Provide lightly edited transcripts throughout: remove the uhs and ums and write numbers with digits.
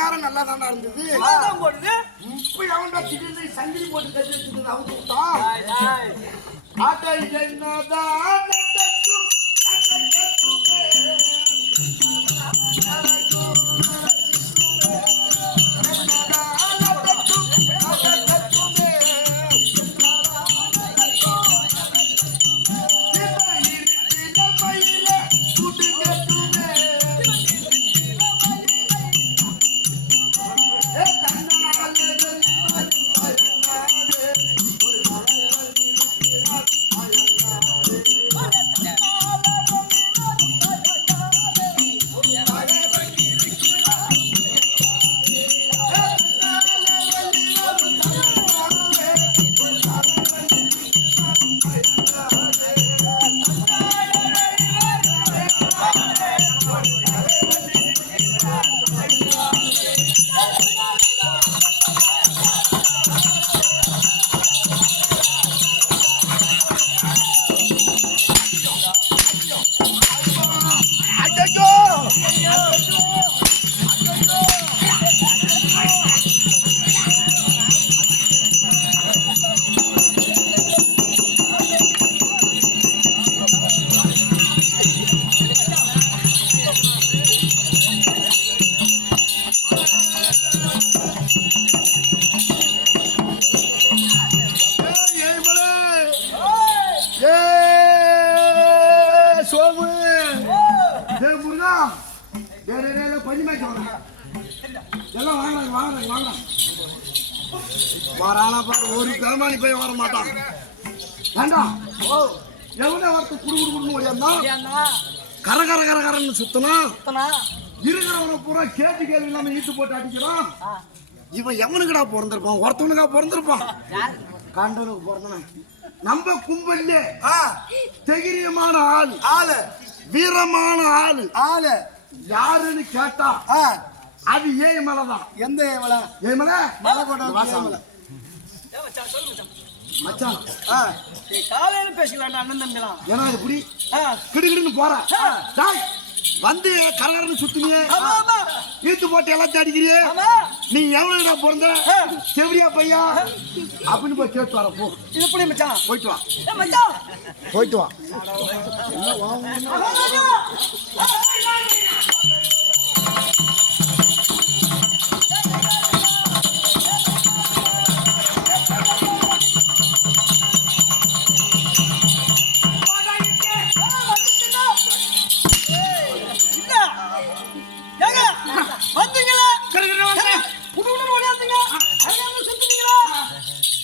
நேரம் நல்லா தாண்டா இருந்தது. இப்ப எவன்டா திடீர்னு சங்கிலி போட்டு கட்டி வச்சுட்டு அவுத்து விட்டான். ஆட்டை என்னதான் நடக்கும் நடக்கட்டுமே. ஒரு பெருமானி போய் வர மாட்டான். எவனே வார்த்தை குடு குடுன்னு ஓடியாந்தா கர கர கர கரன்னு சுத்தனா இருக்கிறவனை பூரா கேட்டு கேள்வி இல்லாம ஈட்டு போட்டு அடிக்கிறான். இவன் எவனுக்குடா பிறந்திருப்பான்? ஒருத்தவனுக்கா பிறந்திருப்பான். காண்டவனுக்கு பிறந்தன. நம்ம கும்பல்ல தைரியமான ஆளு வீரமான ஆளு யாருன்னு கேட்டா அது ஏமலைதான். எந்த ஏமலை? மலை கொண்ட மச்சான் காலையில பேசலாம் அண்ணன் தம்பிலாம். ஏன்னா இப்படி கிடுகிடுன்னு போற வந்து கரகரன்னு சுத்துனியே ஈத்து போட்டு எல்லாத்தையும் அடிக்கிறியே. நீ எவனா பிறந்த செவரியா பையா அப்படின்னு போய் கேட்டு வர போ. இது எப்படி மச்சான்? போயிட்டு வா.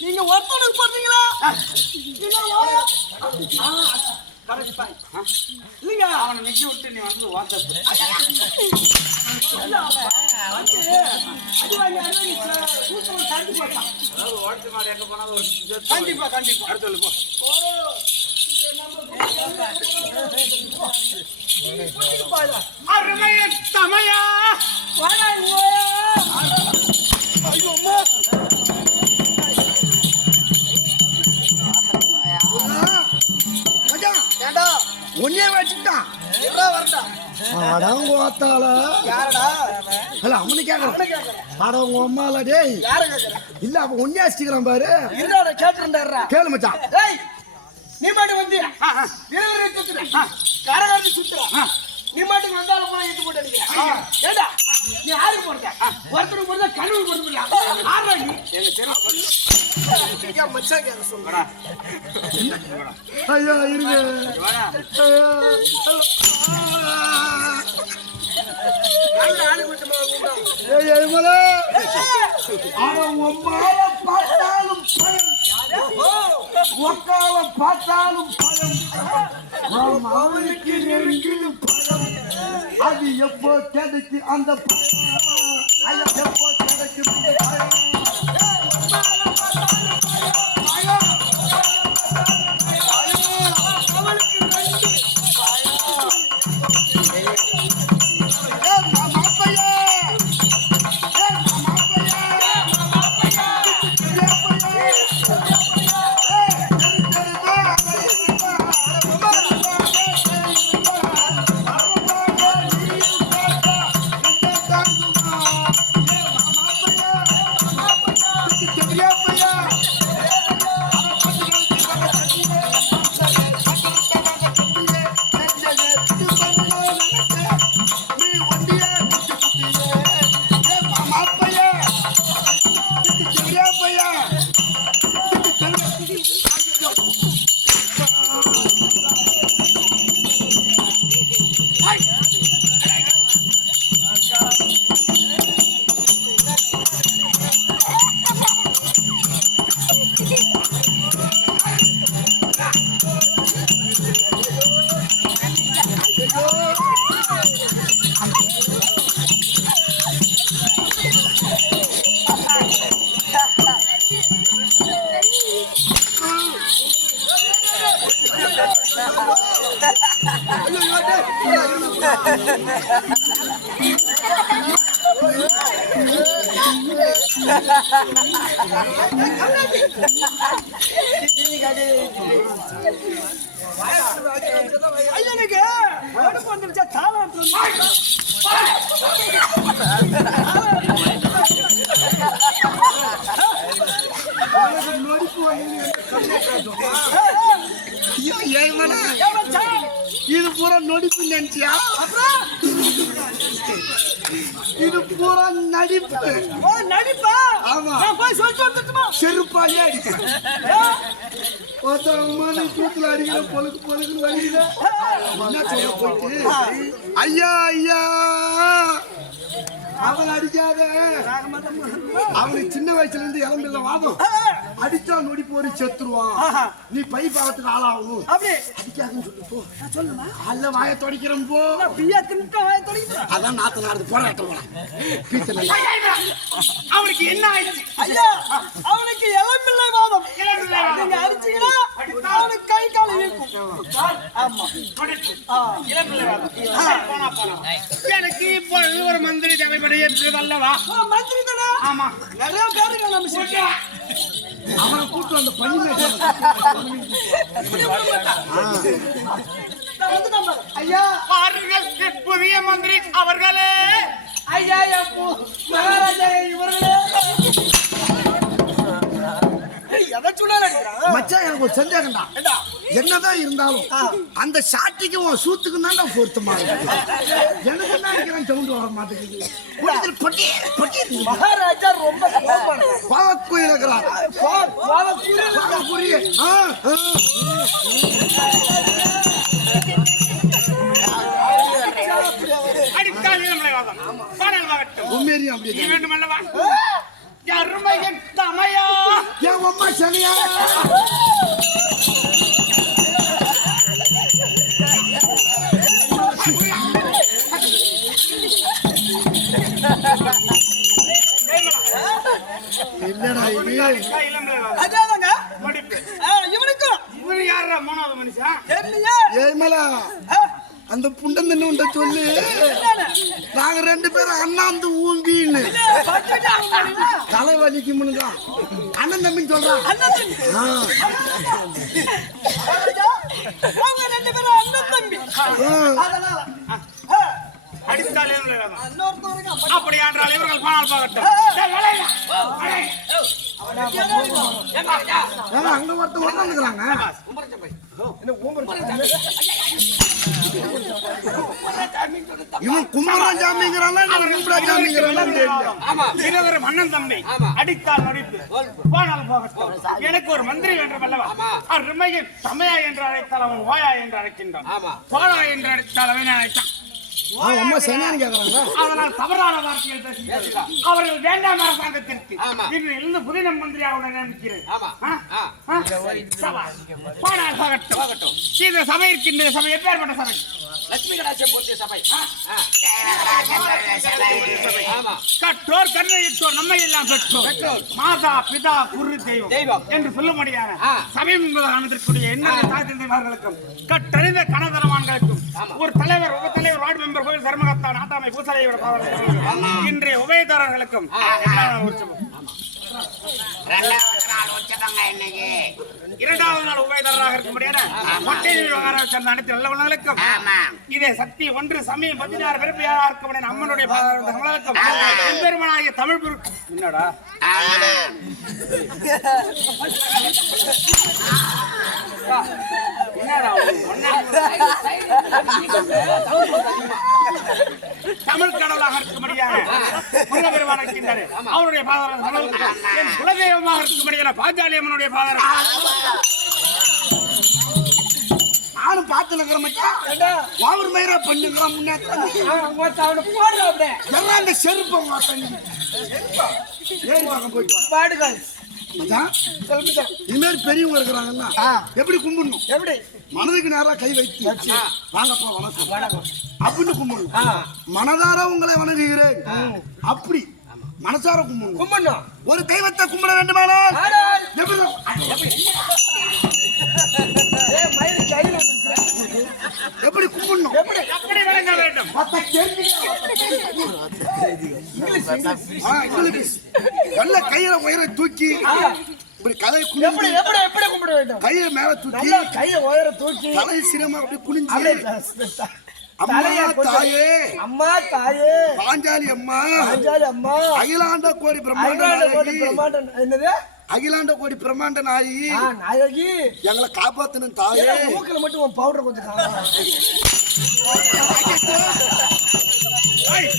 நீங்க ஒருத்தனுக்கு போறீங்களா? இல்லைங்க அவனை நிக்க விட்டு நீ வந்து வாட்ஸ்அப் கண்டிப்பா அடுத்த போ. சமயா ஒன்னே வச்சுட்டான். அவனு கேக்குறான் உங்க அம்மால டேய் இல்ல அவன் ஒன்னே அடிச்சுக்கிறான் பாரு. கேளு மச்சான். நீ மாட்டு வந்து கரகாட்டி சுத்துற நீ மாட்டுக்கு வந்தாலும் போல இட்டு போட்டு அடிக்கிறேன். ஏண்டா நீ யாருக்கு போறத? ஒருத்தருக்கு போறத கனவு போட்டு ஆறா நீ எங்க தெரு மச்சான் கேட்க சொல்லுடா. ஐயா இருங்க பார்த்தாலும் ஒக்காலம் பார்த்தாலும் பயம் அவனுக்கு நெருங்கிலும் பயம். அது எப்போ கிடைக்கு அந்த பயம் எப்போ கிடைக்கும் பயம். ஐயனுக்கு வந்துருச்சா தாளம் இது பூரா நொடிப்பு நினைச்சியா? இது பூரா நடிப்பு. நடிப்பா? ஆமா. போய் சொல்லிட்டு வந்துட்டுமா? செருப்பாலே அடிக்கிறேன். கூத்துல அடிக்கிற பொழுது பொழுது வலிக்குது. என்ன சொல்ல போயிட்டு ஐயா ஐயா அவன் அடிக்காத. அவனுக்கு சின்ன வயசுல இருந்து இளம்பில்ல வாதம். அடிச்சா நொடி போரி செத்துருவான். நீ பை பாவத்துக்கு ஆளாகணும். அடிக்காதுன்னு சொல்லு. சொல்லுமா அல்ல வாய தொடக்கிறோம் போ. அதான் நாத்து நாடு போராட்டம். அவனுக்கு என்ன ஆயிடுச்சு? ஐயா அவனுக்கு இளம்பிள்ளை வாதம். நீங்க அடிச்சீங்கன்னா அவனுக்கு கை கால இருக்கும். எனக்கு இப்போ ஒரு மந்திரி தேவைப்படுகிறது அல்லவா? மந்திரி தானே? ஆமா, நிறைய பேருக்கு நம்ம அவனை கூட்டு அந்த பண்ணி ஐயா பாருங்கள் புதிய மந்திரி அவர்களே. ஐயா மகாராஜா இவர்களே மச்சான் எனக்கு ஒரு சந்தேகம்டா. என்னதான் இருந்தாலும் அந்த சாட்டிக்கு உன் சூத்துக்கு தான் பொருத்தமா இருக்கு. எனக்கு என்ன இருக்கிறேன் சவுண்ட் வர மாட்டேங்குது. மகாராஜா ரொம்ப பாவக்குயில் இருக்கிறார். உண்மையா அப்படி வேண்டுமல்லவா? அருமையின் தமையா என் அம்மா சனியா என்னடா இது? அதாங்க இவனுக்கும் இவரு யாரா மூணாவது மனுஷன்? ஏமலா அந்த புண்டந்த சொல்லு. நாங்க ரெண்டு பேரும் அண்ணாந்து ஊம்பின்னு தலைவலிக்கு முன்னுதான் அண்ணன் தம்பின்னு சொல்றான். அப்படி என்றால் இவர்கள் போனால் போகட்டும். அங்க ஒருத்தர் உட்காந்துக்கிறாங்க. இவன் கும்பரன் ஜாமிங்கிறானா கும்பரா ஜாமிங்கிறானா? மன்னன் தம்பி அடித்தால் நடிப்பு போனால் போகட்டும். எனக்கு ஒரு மந்திரி வேண்டும் அல்லவா? அருமையின் சமையா என்று அழைத்தால் அவன் வாயா என்று அழைக்கின்றான். போனா என்று அழைத்தால் அவன் அழைத்தான். அம்மா சனியான்னு கேக்குறாங்க. அதனால் தவறான வார்த்தைகள் பேசுகிறார். அவர்கள் வேண்டாம் அரசாங்கத்திற்கு இன்று புதிய மந்திரியாக நியமிக்கிறேன். போனால் போகட்டும். இந்த சபை இருக்கின்ற சபை எப்பேற்பட்ட சபை? லட்சுமி கடாட்சம் பொருத்திய சபை. கற்றோர் கண்ணழித்தோர் நம்மை எல்லாம் பெற்றோர் மாதா பிதா குரு தெய்வம் என்று சொல்லும்படியான சபை என்பதாக அமைந்திருக்கக்கூடிய என்ன தாய்த்தந்தைமார்களுக்கும் கட்டறிந்த கனதரமான்களுக்கும் ஒரு தலைவர் உபத்தலைவர் வார்டு மெம்பர் கோயில் தர்மகர்த்தா நாட்டாமை பூசாரியோட பாவனை இன்றைய உபயதாரர்களுக்கும் இரண்டாவது நாள் உபயதாரராக இருக்கும்படியான அனைத்து நல்லவர்களுக்கும் இதே சக்தி ஒன்று சமயம் 16 பிறப்பியாக இருக்கும் அம்மனுடைய தமிழகம் பெருமனாகிய தமிழ் குரு என்னடா தமிழ் கடவுளாக இருக்கும்படியாக அவருடைய குலதெய்வமாக இருக்கும்படியான பாஞ்சாலியம்மனுடைய பாதரம் நானும் பார்த்து இருக்கிற மச்சான் மயிரா பண்ணிக்கிறான். முன்னேற்ற அந்த செருப்பை பாடுகள் இது மாதிரி பெரியவங்க இருக்கிறாங்கன்னா எப்படி கும்பிடணும்? எப்படி மனதுக்கு நேரா கை வைத்து வாங்கப்பா வணக்கம் அப்படின்னு கும்பிடணும். மனதார உங்களை வணங்குகிறேன் அப்படி மனசார கும்பிடணும். ஒரு தெய்வத்தை கும்பிட வேண்டுமானால் எப்படி கும்பிடணும் எப்படி எப்படி விளங்க வேண்டும்? பார்த்தா இங்கிலீஷ் நல்ல கையில உயர தூக்கி இப்படி கதை எப்படி குனிஞ்சு எப்படி எப்படி கும்பிட வேண்டும்? கையை மேல தூக்கி நல்லா கையை உயர தூக்கி தலை சிரமா அப்படி குனிஞ்சு அப்படியே அம்மா தாயே அம்மா தாயே பாஞ்சாலி அம்மா அஞ்சாலி அம்மா அகிலாண்ட கோடி பிரம்மாண்ட அகிலாண்ட கோடி நாயகி பிரம்மாண்டம் என்னது? அகிலாண்ட கோடி பிரம்மாண்ட நாயகி நாயகி எங்களை காப்பாத்தணும் தாயே ஏன்னா மூக்குல மட்டும் உன் பவுடர் கொஞ்சம் காணும். ஏய்,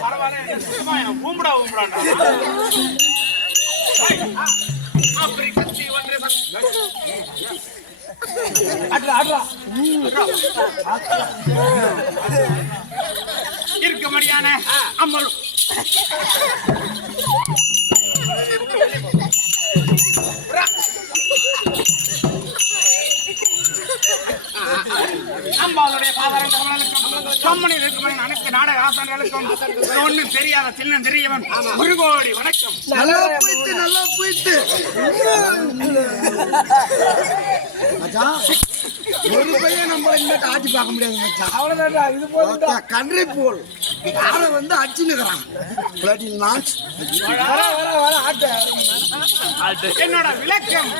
பரவாயில்ல, சும்மா என்ன ஊம்புடாண்டா. அப்படி கத்தி ஒன்று ஆட்ரா ஆட்ரா இருக்க முடியான அம்மல் அம்பாளுடைய பாதாரங்களுக்கும் கம்மணி இருக்குமணி அனைத்து நாடக ஆசான்களுக்கும் ஒன்னும் தெரியாத சின்ன தெரியவன் ஒரு கோடி வணக்கம். நல்லா போயிட்டு மச்சான் ஒரு பையன் நம்ம இன்னும் ஆட்டி பார்க்க முடியாது மச்சான். அவ்வளவுதான்டா இது போதும்டா. கன்றை போல் யாரை வந்து அடிச்சுன்னுக்கிறான் வர வர வர ஆட்ட என்னோட விளக்கம்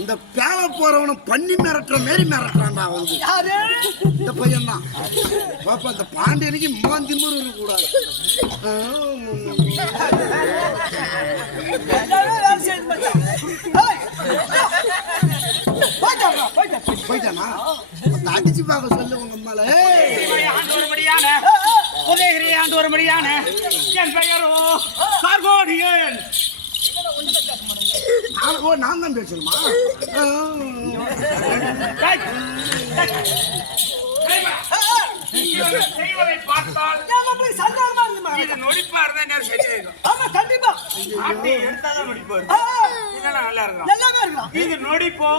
இந்த பேல போறவனும் பண்ணி மிரட்டுற மாரி மிரட்டுறான்டா வந்து இந்த பையன் தான் பாப்பா. இந்த பாண்டியனுக்கு மாந்திமுரு இருக்க கூடாது. போயிட்டானா அடிச்சு பார்க்க சொல்லு உங்க அம்மால. உதயகிரி ஆண்டு வரும்படியான என் பெயரோ சார்கோடியன். நான் தான் பேசணுமா? செய்வதை பார்த்தால் இது நொடிப்பா இருந்தா கண்டிப்பா எடுத்தாதான் நொடிப்பாரு. நல்லா இருக்கும். எல்லாமே இருக்கலாம். இது நொடிப்போ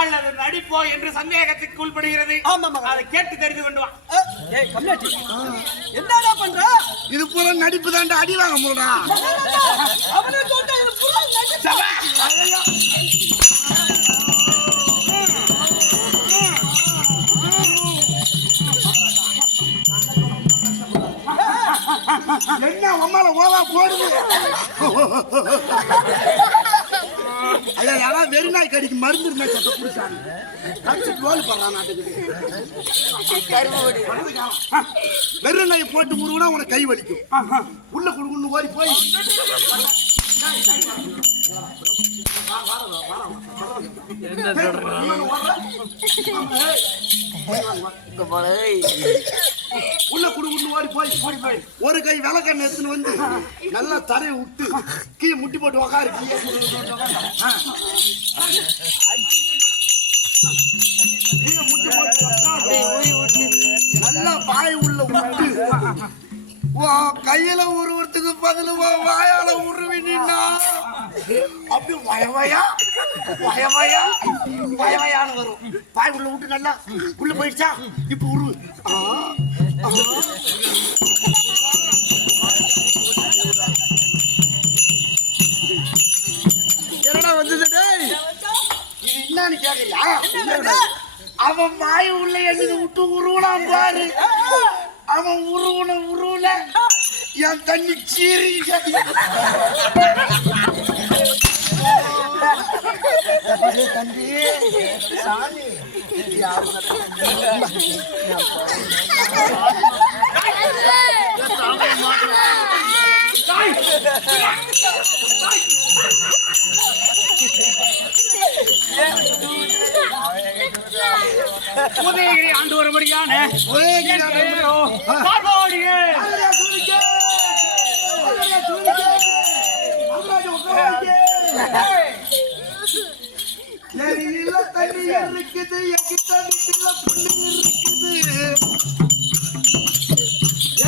அல்லது நடிப்போ என்று சந்தேகத்துக்கு உள்படுகிறது. அதை கேட்டு தெரிந்து கொண்டு வா. ஏய் கம்மியாச்சு. என்னடா பண்ற? இது பூரா நடிப்பு தாண்டா, அடி வாங்க முடியா? அவனே சொல்றா இது பூரா நடிப்பு. என்ன அம்மால ஓவா போடுது? ஐயா யாராவது வெறிநாய் கடிக்கு மருந்து இருந்தா சத்த குடிச்சாங்க. கடிச்சிட்டு ரோல் போடுறான் நாட்டுக்கு. வெறிநாய் போட்டு முருகுனா உனக்கு கை வலிக்கும். உள்ள குடுக்குன்னு ஓடி போய் உள்ள குடுக்குன்னு ஓடி போய் ஒரு கை விளக்கண்ண எடுத்துன்னு வந்து நல்லா தரையை விட்டு கீழே முட்டி போட்டு உக்காரு. கீழே முட்டி போட்டு நல்லா வாய் உள்ள விட்டு கையில உருவத்துக்கு பதில் வாயால உருவினா அப்படி வயவையான்னு வரும். வாய் உள்ள விட்டு நல்லா உள்ள போயிடுச்சா இப்ப உருவு. என்னடா வந்தது? இது என்னன்னு கேக்குறியா? அவன் வாய் உள்ள எழுதி விட்டு உருவலாம் பாரு. அவன் உருவுல என் தண்ணி சீரி தம்பி சாமி உதயகிரி ஆண்டு வரும்படியான தண்ணி இருக்குது, எங்கிட்ட வீட்டுல பொண்ணு இருக்குது.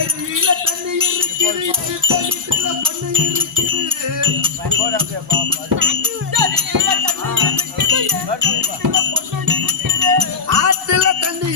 எங்கிட்ட தண்ணி இருக்குது, எங்கிட்ட வீட்டுல பொண்ணு இருக்குது. ஆத்துல தண்ணி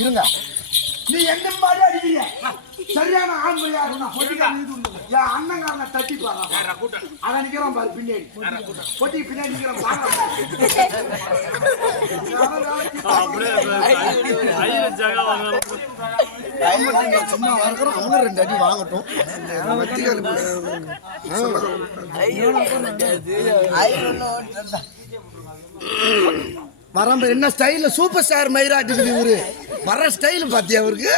இருங்க. நீ என்ன மாதிரி அடிக்கிறீங்க? சரியான ஆண்மையா இருந்தா என் அண்ணங்காரனை தட்டி பாரு. அவன் நிக்கிறான் பாரு பின்னாடி, பொட்டி பின்னாடி நிக்கிறான் பாரு. சும்மா வரக்கிறோம், அவனும் 2 அடி வாங்கட்டும். வரம்ப என்ன ஸ்டைல சூப்பர் ஸ்டார் மயிராட்டுக்குது இவரு. வர ஸ்டைல் பாத்தியா அவருக்கு?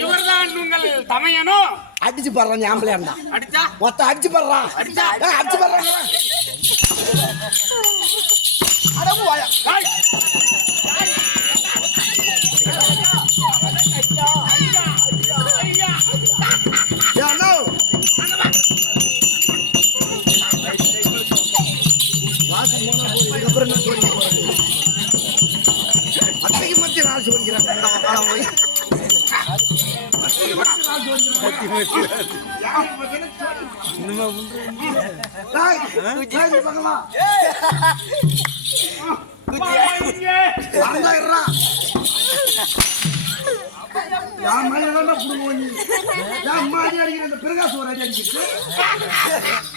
இவர்தான் உங்கள் தமையனோ? அடிச்சு பாடுறான் ஆம்பளையாண்டா. அடிச்சா மொத்த அடிச்சு பாடுறான். அடிச்சு பாடுறாங்க. அடவு வாயா. யானோ வாசி மோனா போய் அப்புறம் என்ன சொல்லி போறாங்க? அத்தைக்கு மத்திய நாள் சொல்லிக்கிறாங்க. போய்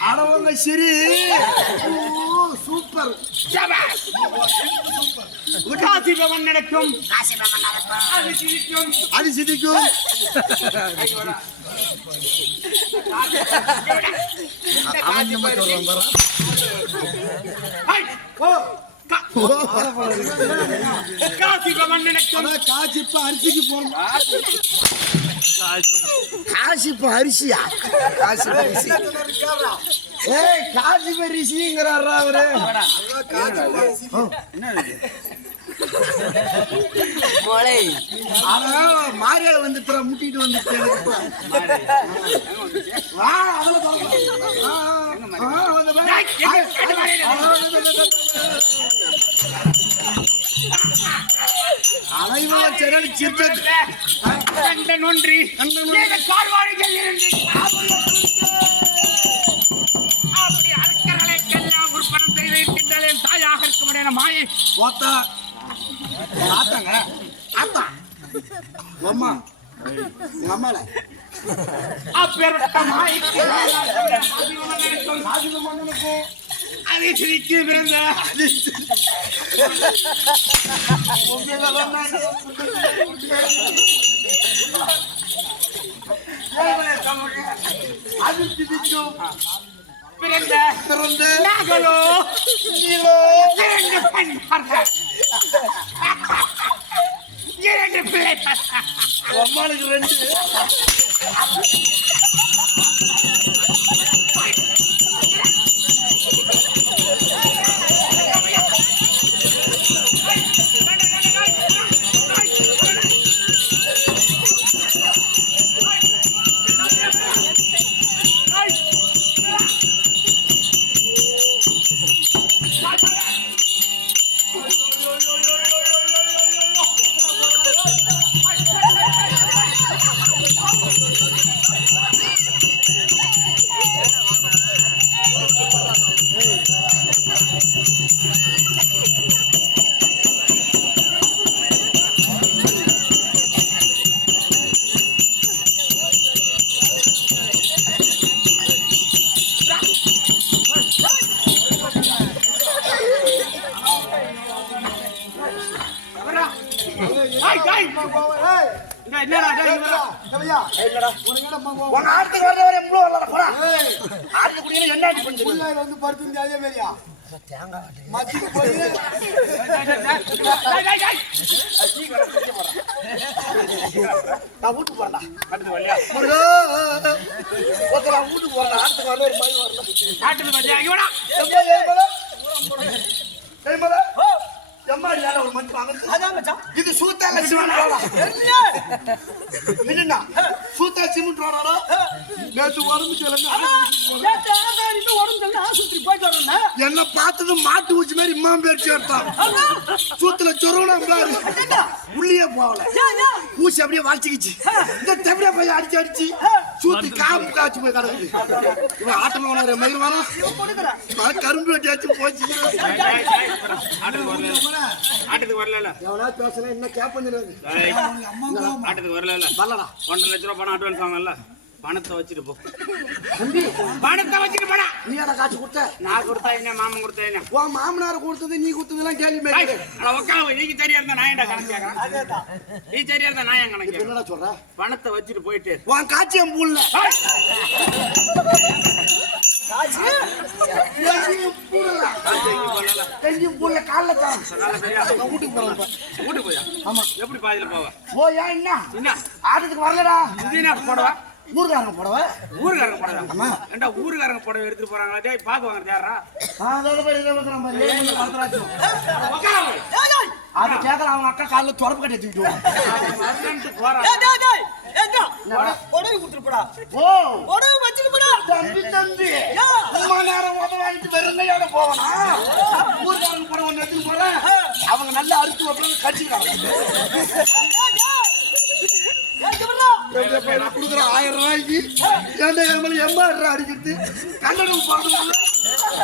அடவங்க சரி சூப்பர். காசிபவன் நடக்கும், அது சிரிக்கும். அவன் காசிப மன்னனுக்கும் காசு இப்ப அரிசிக்கு போகணும். காசு இப்ப அரிசியா? காசு அரிசி. ஏய் காசு இப்ப ரிஷிங்கிறாரா அவரு? மாரியா வந்து முட்டிட்டு வந்துச்சு. அனைவரும் நன்றி கால்வாடிகள் இருந்து அப்படி அறக்கர்களை கல்யாணம் உற்பணம் செய்து இருக்கின்றால் என் தாயாக இருக்க முடியாத மாயை ஓத்தா ஆத்தாங்க ஆத்தா அம்மா உங்க அம்மால அப்பேற்பட்ட மாய்க்கு அதை சிரிக்கு பிறந்த அது சிரிக்கும் பிறந்த பிறந்த நாகளோ இரண்டு பெண்கள் இரண்டு பிள்ளைகள் அம்மாளுக்கு ரெண்டு வந்து படுத்து அதே மாதிரியா மச்சிக்கு போய் நான் வீட்டுக்கு போறேன்டா. வீட்டுக்கு போறேன். ஆட்டுக்கு வரல ஒரு மாதிரி வரல. இது சூத்தால சிமெண்ட் ரோடா? என்னன்னா சூத்தா சிமெண்ட் ரோடா? நேற்று உடம்பு என்ன பார்த்தது மாட்டு ஊச்சி மாதிரி இம்மா பேர் சேர்த்தான். சூத்துல சொருவனா உள்ளே போகல. ஊசி அப்படியே வளைச்சிக்கிச்சு. இந்த தெவிட போய் அடிச்சு அடிச்சு சூத்தி காப்பு காய்ச்சி போய் கிடக்குது. இவன் ஆட்டமா உணர மயிர் வரும் கரும்பு வெட்டியாச்சு போச்சு. ஆட்டுக்கு வரல எவனா பேசுனா என்ன கேப்ப ஆட்டுக்கு வரல வரலடா. 1.5 லட்ச ரூபாய் பணம் அட்வான்ஸ் வாங்கல. பணத்தை வச்சுட்டு போ. பணத்தை வச்சுட்டு போடா. நீ என்ன காசு கொடுத்த? நான் கொடுத்தா என்ன மாமன் கொடுத்தா என்ன? உன் மாமனார் கொடுத்தது நீ கொடுத்ததெல்லாம் கேள்வி மேய்க்கிறேன். நீக்கு சரியா இருந்தா நான் ஏன்டா கணக்கு கேட்கறேன்? நீ சரியா இருந்தா நான் ஏன் கணக்கு என்னடா சொல்ற? பணத்தை வச்சுட்டு போயிட்டு உன் காட்சியம் பூல்ல வீட்டுக்கு போயா? ஆமா. எப்படி பாதியில போவ? போயா என்ன ஆட்டத்துக்கு வரலடா. போடவா? ஊருக்காரங்க போடவா? ஊருக்காரங்க போடவா? ஏண்டா ஊருக்காரங்க போடவை எடுத்துட்டு போறாங்களா? டேய் பாக்கு வாங்குறது யாரா? அது கேட்கல. அவங்க அக்கா காலில் தொடப்பு கட்டி தூக்கிட்டு தம்பி உமா நேரம் வாங்கிட்டு வெறுங்கையோட போவனா? ஊருக்காரங்க போட ஒன்று எடுத்துட்டு போறேன். அவங்க நல்லா அறுத்து வைப்பாங்க கட்சிக்கிறாங்க. கொடுக்குற 1000 ரூபாய்க்கு ஏன்டா எம்மா அடிக்கிறது? கண்ணனுக்கு பாடுறாங்க.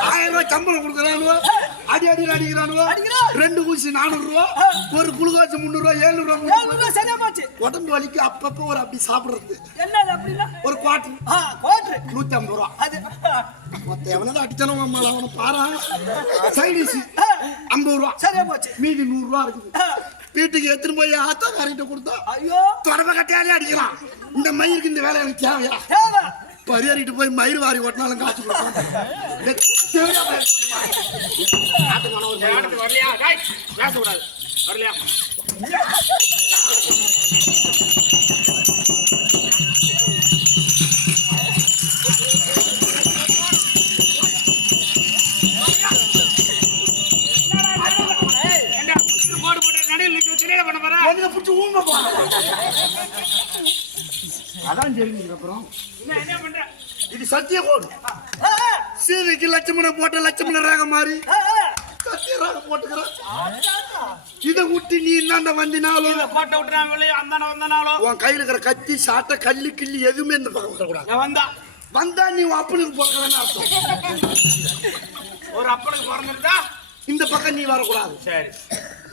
1000 ரூபாய் சம்பளம் கொடுக்குறானுவோ. அடி அடிக்கிறானுவோ. 2 ஊசி 400 ரூபா. ஒரு குளுக்கோஸ் 300 ரூபா 700 ரூபா. சரியா போச்சு. உடம்பு வலிக்கு அப்பப்போ ஒரு அப்படி சாப்பிடுறது. என்னது அப்படின்னா? ஒரு குவார்டர் 150 ரூபா. அது மொத்த எவனதான் அடிச்சாலும் அவனை பாரா. சைடிஸ் 50 ரூபா. சரியா போச்சு. மீதி 100 ரூபா இருக்குது. வீட்டுக்கு எடுத்துட்டு போய் ஆத்தா காரிட்ட கொடுத்தா ஐயோ தொடர்பு கட்டியாலே அடிக்கலாம். இந்த மயிருக்கு இந்த வேலை எனக்கு தேவையா? பரியாரிட்டு போய் மயிர் வாரி ஓட்டினாலும் காசு கொடுத்தோம். ஆட்டத்துக்கு வரலையா? டேய், பேசக்கூடாது. வரலையா? அதான் தெரியுங்க. அப்புறம் என்ன பண்ற? இது சத்திய கோடு. சீதைக்கு லட்சுமணன் போட்ட லட்சுமண ராக மாதிரி சத்திய ராகம் போட்டுக்கிறேன். இதை விட்டு நீ இந்தாண்ட வந்தினாலும் போட்ட விட்டுறான் வெளியே அந்தான வந்தானாலும் உன் கையில் இருக்கிற கத்தி சாட்டை கல்லு கிள்ளி எதுவுமே இந்த பக்கம் வரக்கூடாது. நான் வந்தா நீ உன் அப்பனுக்கு போட்டுக்கிறேன்னு அர்த்தம். ஒரு அப்பனுக்கு பிறந்திருந்தா இந்த பக்கம் நீ வரக்கூடாது. சரி,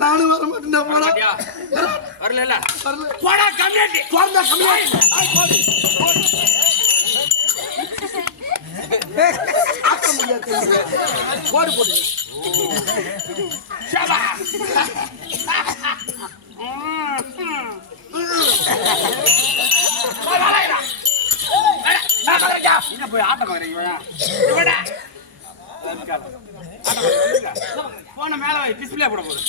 நானும் வர மாட்டேன். வரல போடா கம்யூனிட்டி போடா கம்யூனிட்டி போடு போடு. போய் ஆட்டம் போன மேல டிஸ்பிளே போட போகுது.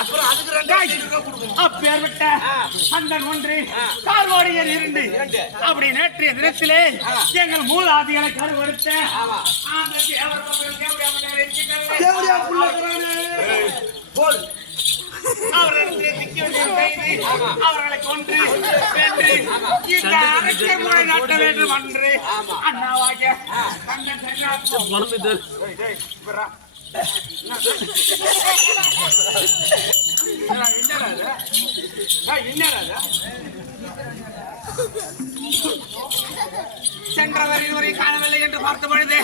அப்புறம் அதுக்கு 2000 கொடுக்கணும். அப்பேர் விட்ட அண்ணன் ஒன்று கால்வாடியர் 2 அப்படி நேற்றைய தினத்திலே எங்கள் மூதாதிகளை கருவறுத்த அந்த தேவடியா புள்ளகிறானே போடு. அவர்களை கொன்று வென்று இந்த அரசியல் முறை நாட்ட வேண்டும் என்று அண்ணாவாக சென்றவர் இதுவரை காணவில்லை என்று பார்த்த பொழுது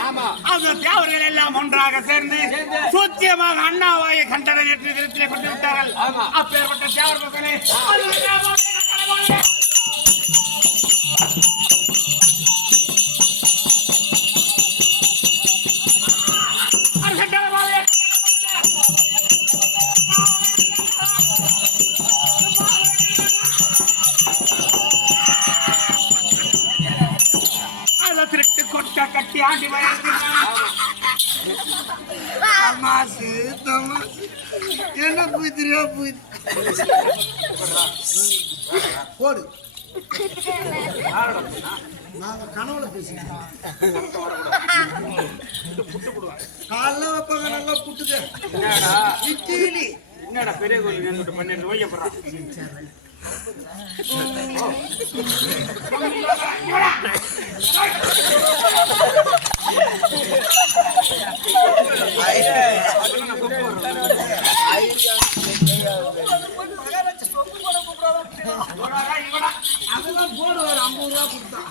அந்த தேவர்கள் எல்லாம் ஒன்றாக சேர்ந்து சூத்தியமாக அண்ணாவாயை கண்டனை ஏற்று நிறுத்திலே கொண்டு விட்டார்கள். அப்பேற்பட்ட தேவர் மக்களே திருட்டு கொட்ட கட்டி ஆண்டி தமாசு தமாசு என்ன புய்திரியா புய் போடு. நாங்க கனவுல பேசுறோம். காலைல வைப்பாங்க நல்லா புட்டுக்க. இட்லி என்னடா பெரிய கோயில் பண்ணிட்டு வைக்கப்படுறான். அதெல்லாம் போடுவார் 50 ரூபா கொடுத்தா.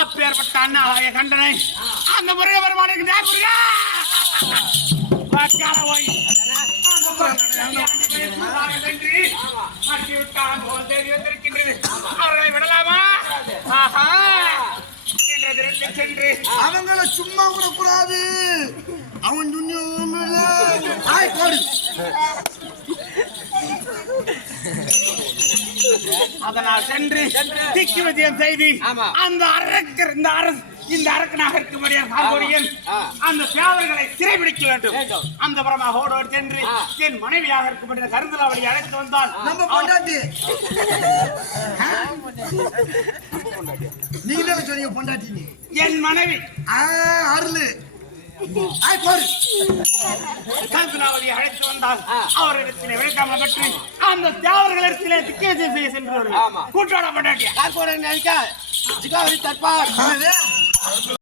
அப்பேற்பட்ட அண்ணாவாய கண்டனை அந்த முருக பெருமானுக்கு அவர்களை விடலாமா? சென்று அவங்கள சும்மா கூட கூடாது. அவன் போடு. அதனால் சென்று திக்கு விஜயம் செய்து அந்த அரக்கர் இந்த அரக்கனாக இருக்கும்படியாக அந்த சேவர்களை சிறைபிடிக்க வேண்டும். அந்த புறமாக ஓடோடு சென்று என் மனைவியாக இருக்கும்படியாக கருந்தலாவளி அழைத்து வந்தால் நம்ம பொண்டாட்டி. நீங்க தானே சொன்னீங்க பொண்டாட்டி. என் மனைவி அருள் கருந்தலாவளி அழைத்து வந்தால் அவரிடத்திலே விளக்காமல் பெற்று அந்த சேவர்களிடத்திலே திக்கு விஜயம் செய்ய சென்று கூட்டோட பொண்டாட்டியா